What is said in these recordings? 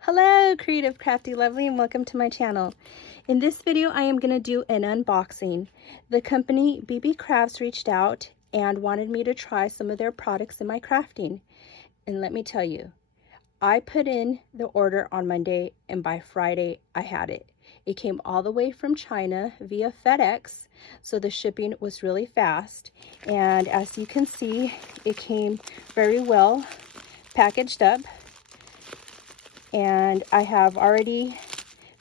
Hello, creative, crafty, lovely, and welcome to my channel. In this video, I am going to do an unboxing. The company BeeBeeCraft reached out and wanted me to try some of their products in my crafting. And let me tell you, I put in the order on Monday and by Friday I had it. It came all the way from China via FedEx, so the shipping was really fast. And as you can see, it came very well packaged up. And I have already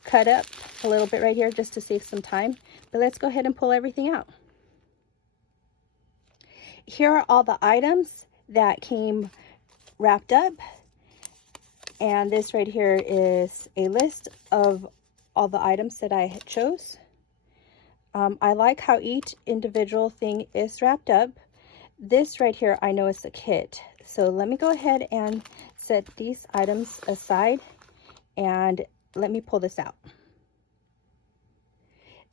cut up a little bit right here just to save some time. But let's go ahead and pull everything out. Here are all the items that came wrapped up. And this right here is a list of all the items that I chose. I like how each individual thing is wrapped up. This right here, I know is a kit. So let me go ahead and set these items aside and let me pull this out.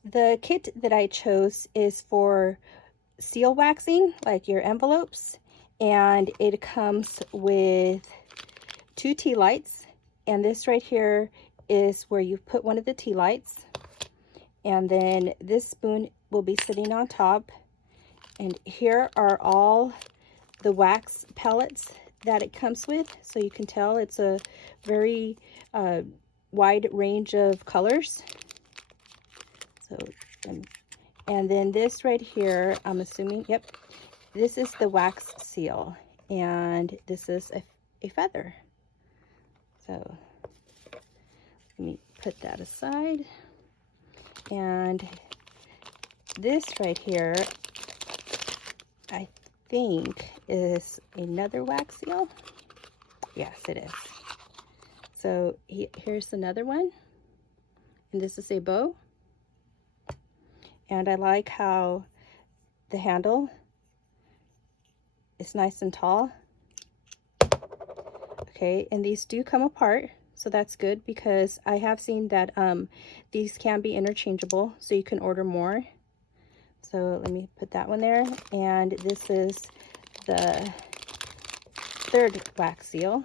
The kit that I chose is for seal waxing, like your envelopes, and it comes with 2 tea lights, and this right here is where you put one of the tea lights, and then this spoon will be sitting on top, and here are all the wax pellets that it comes with, so you can tell it's a very wide range of colors. So and then this right here, I'm assuming, yep, this is the wax seal, and this is a feather. So let me put that aside. And this right here, I think is another wax seal. Yes, it is. So here's another one, and this is a bow. And I like how the handle is nice and tall. Okay, and these do come apart, so that's good, because I have seen that these can be interchangeable, so you can order more. So let me put that one there, and this is the third wax seal.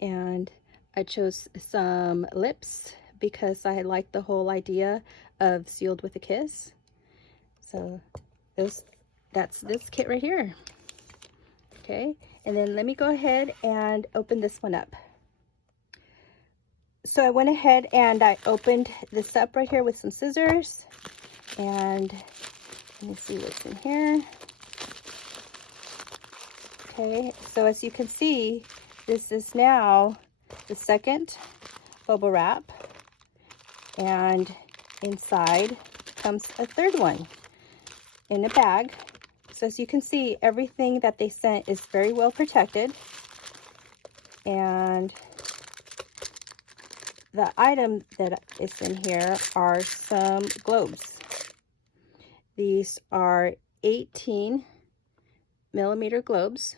And I chose some lips because I like the whole idea of sealed with a kiss. So that's this kit right here. Okay, and then let me go ahead and open this one up. So I went ahead and I opened this up right here with some scissors, and let me see what's in here. Okay, so as you can see, this is now the second bubble wrap, and inside comes a third one in a bag. So as you can see, everything that they sent is very well protected. And the item that is in here are some globes. These are 18mm globes.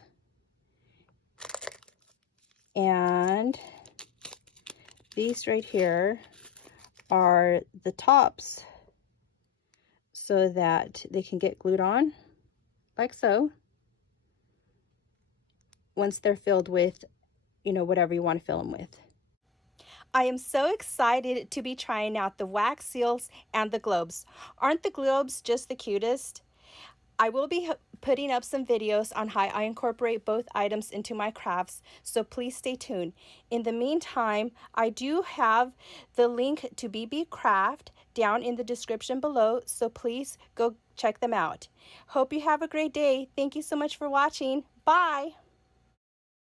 And these right here are the tops so that they can get glued on like so once they're filled with, you know, whatever you want to fill them with. I am so excited to be trying out the wax seals and the globes. Aren't the globes just the cutest? I will be putting up some videos on how I incorporate both items into my crafts, so please stay tuned. In the meantime, I do have the link to BeeBeeCraft down in the description below, so please go check them out. Hope you have a great day. Thank you so much for watching. Bye!